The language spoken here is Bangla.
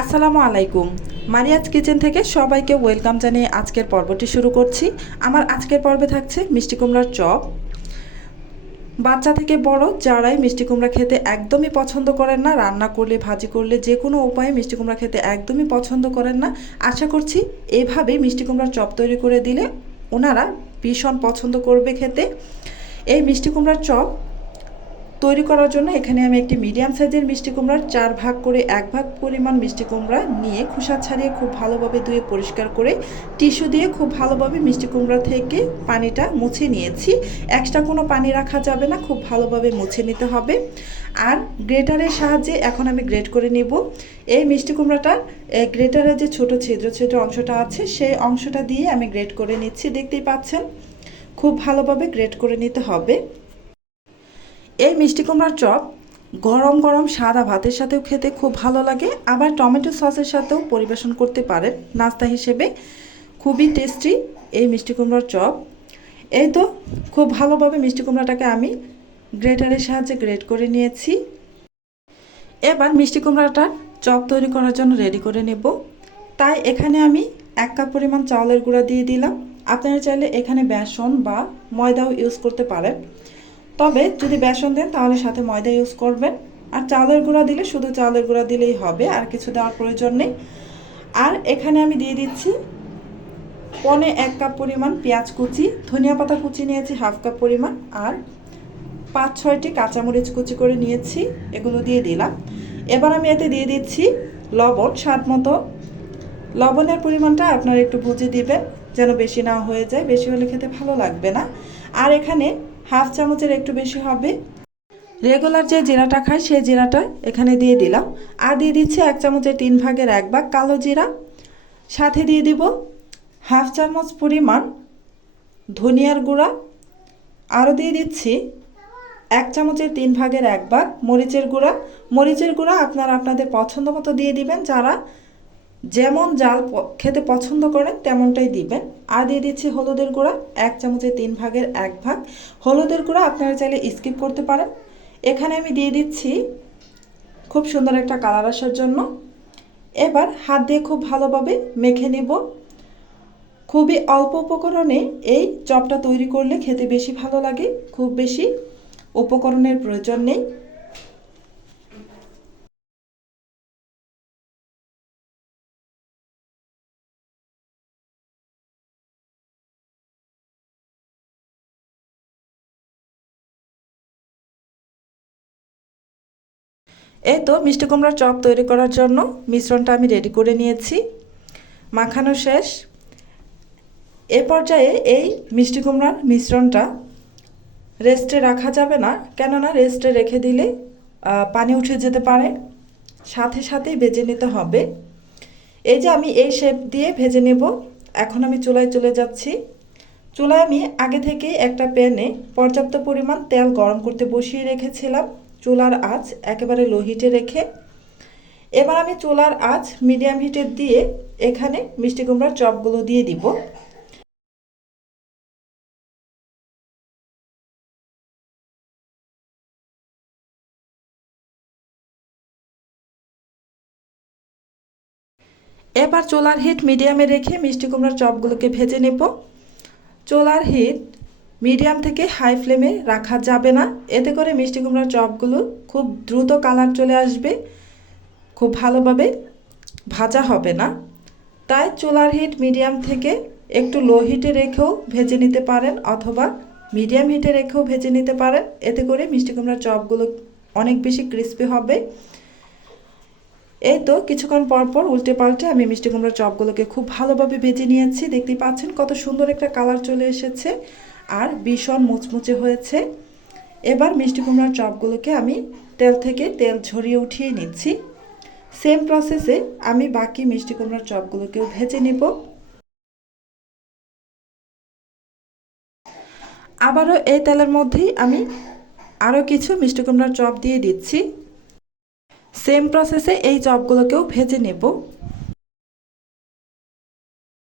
আসসালামু আলাইকুম। মারিয়াজ কিচেন থেকে সবাইকে ওয়েলকাম জানিয়ে আজকের পর্বটি শুরু করছি। আমার আজকের পর্বে থাকছে মিষ্টি কুমড়ার চপ। বাচ্চা থেকে বড় যারাই মিষ্টি কুমড়া খেতে একদমই পছন্দ করেন না, রান্না করলে, ভাজি করলে যে কোনো উপায়ে মিষ্টি কুমড়া খেতে একদমই পছন্দ করেন না। আশা করছি এভাবে মিষ্টি কুমড়ার চপ তৈরি করে দিলে ওনারা ভীষণ পছন্দ করবে খেতে। এই মিষ্টি কুমড়ার চপ তৈরি করার জন্য এখানে আমি একটি মিডিয়াম সাইজের মিষ্টি কুমড়ার চার ভাগ করে এক ভাগ পরিমাণ মিষ্টি কুমড়া নিয়ে খোসা ছাড়িয়ে খুব ভালোভাবে ধুয়ে পরিষ্কার করে টিস্যু দিয়ে খুব ভালোভাবে মিষ্টি কুমড়া থেকে পানিটা মুছে নিয়েছি। এক্সট্রা কোনো পানি রাখা যাবে না, খুব ভালোভাবে মুছে নিতে হবে। আর গ্রেটারের সাহায্যে এখন আমি গ্রেট করে নিব। এই মিষ্টি কুমড়াটার গ্রেটারের যে ছোট ছিদ্র ছিদ্র অংশটা আছে, সেই অংশটা দিয়ে আমি গ্রেট করে নিচ্ছি, দেখতেই পাচ্ছেন। খুব ভালোভাবে গ্রেট করে নিতে হবে। এই মিষ্টি কুমড়ার চপ গরম গরম সাদা ভাতের সাথেও খেতে খুব ভালো লাগে। আবার টমেটো সসের সাথেও পরিবেশন করতে পারেন। নাস্তা হিসেবে খুবই টেস্টি এই মিষ্টি কুমড়ার চপ। এই তো খুব ভালোভাবে মিষ্টি কুমড়াটাকে আমি গ্রেটারের সাহায্যে গ্রেট করে নিয়েছি। এবার মিষ্টি কুমড়াটা চপ তৈরি করার জন্য রেডি করে নেব। তাই এখানে আমি এক কাপ পরিমাণ চাউলের গুঁড়া দিয়ে দিলাম। আপনারা চাইলে এখানে বেসন বা ময়দাও ইউজ করতে পারেন। তবে যদি বেসন দেন, তাহলে সাথে ময়দা ইউজ করবেন। আর চালের গুঁড়া দিলে শুধু চালের গুঁড়া দিলেই হবে, আর কিছু দেওয়ার প্রয়োজন নেই। আর এখানে আমি দিয়ে দিচ্ছি পনে এক কাপ পরিমাণ পেঁয়াজ কুচি, ধনিয়া পাতা কুচি নিয়েছি হাফ কাপ পরিমাণ, আর পাঁচ ছয়টি কাঁচামরিচ কুচি করে নিয়েছি, এগুলো দিয়ে দিলাম। এবার আমি এতে দিয়ে দিচ্ছি লবণ, স্বাদ মতো। লবণের পরিমাণটা আপনারা একটু বুঝে দিবেন, যেন বেশি না হয়ে যায়, বেশি হলে খেতে ভালো লাগবে না। আর এখানে হাফ চামচের একটু বেশি হবে। রেগুলার যে জিরাটা খাই, সেই জিরাটা এখানে দিয়ে দিলাম। আর দিয়ে দিচ্ছি এক চামচের তিন ভাগের এক ভাগ কালো জিরা। সাথে দিয়ে দিব হাফ চামচ পরিমাণ ধনিয়ার গুঁড়া। আরও দিয়ে দিচ্ছি এক চামচের তিন ভাগের এক ভাগ মরিচের গুঁড়া। মরিচের গুঁড়া আপনারা আপনাদের পছন্দ মতো দিয়ে দিবেন। যারা যেমন জাল খেতে পছন্দ করেন তেমনটাই দিবেন। আর দিয়ে দিচ্ছি হলুদের গুঁড়া, এক চামচের তিন ভাগের এক ভাগ। হলুদের গুঁড়া আপনারা চাইলে স্কিপ করতে পারেন। এখানে আমি দিয়ে দিচ্ছি খুব সুন্দর একটা কালার আসার জন্য। এবার হাত দিয়ে খুব ভালোভাবে মেখে নেব। খুবই অল্প উপকরণে এই চপটা তৈরি করলে খেতে বেশি ভালো লাগে। খুব বেশি উপকরণের প্রয়োজন নেই। এই তো মিষ্টি কুমড়ার চপ তৈরি করার জন্য মিশ্রণটা আমি রেডি করে নিয়েছি। মাখানো শেষ। এ পর্যায়ে এই মিষ্টি কুমড়ার মিশ্রণটা রেস্টে রাখা যাবে না, কেননা রেস্টে রেখে দিলে পানি উঠে যেতে পারে। সাথে সাথেই ভেজে নিতে হবে। এই যে আমি এই শেপ দিয়ে ভেজে নেব, এখন আমি চুলায় চলে যাচ্ছি। চুলায় আমি আগে থেকে একটা প্যানে পর্যাপ্ত পরিমাণ তেল গরম করতে বসিয়ে রেখেছিলাম। চুলার আঁচ একেবারে লো হিটে রেখে, এবার আমি চুলার আঁচ মিডিয়াম হিটে দিয়ে এখানে মিষ্টি কুমড়ার চপগুলো দিয়ে দিব। এবার চোলার হিট মিডিয়ামে রেখে মিষ্টি কুমড়ার চপগুলোকে ভেজে নেব। চোলার হিট মিডিয়াম থেকে হাই ফ্লেমে রাখা যাবে না। এতে করে মিষ্টি কুমড়ার চপগুলো খুব দ্রুত কালার চলে আসবে, খুব ভালোভাবে ভাজা হবে না। তাই চুলার হিট মিডিয়াম থেকে একটু লো হিটে রেখেও ভেজে নিতে পারেন অথবা মিডিয়াম হিটে রেখেও ভেজে নিতে পারেন। এতে করে মিষ্টি কুমড়ার চপগুলো অনেক বেশি ক্রিস্পি হবে। এই তো কিছুক্ষণ পর পর উল্টে পাল্টে আমি মিষ্টি কুমড়ার চপগুলোকে খুব ভালোভাবে ভেজে নিয়েছি। দেখতেই পাচ্ছেন কত সুন্দর একটা কালার চলে এসেছে। আর ভীষণ মুচমুচে হয়েছে। এবার মিষ্টি কুমড়ার চপগুলোকে আমি তেল থেকে তেল ঝরিয়ে উঠিয়ে নিচ্ছি। সেম প্রসেসে আমি বাকি মিষ্টি কুমড়ার চপগুলোকেও ভেজে নিব। আবারও এই তেলের মধ্যেই আমি আরও কিছু মিষ্টি কুমড়ার চপ দিয়ে দিচ্ছি। সেম প্রসেসে এই চপগুলোকেও ভেজে নেব।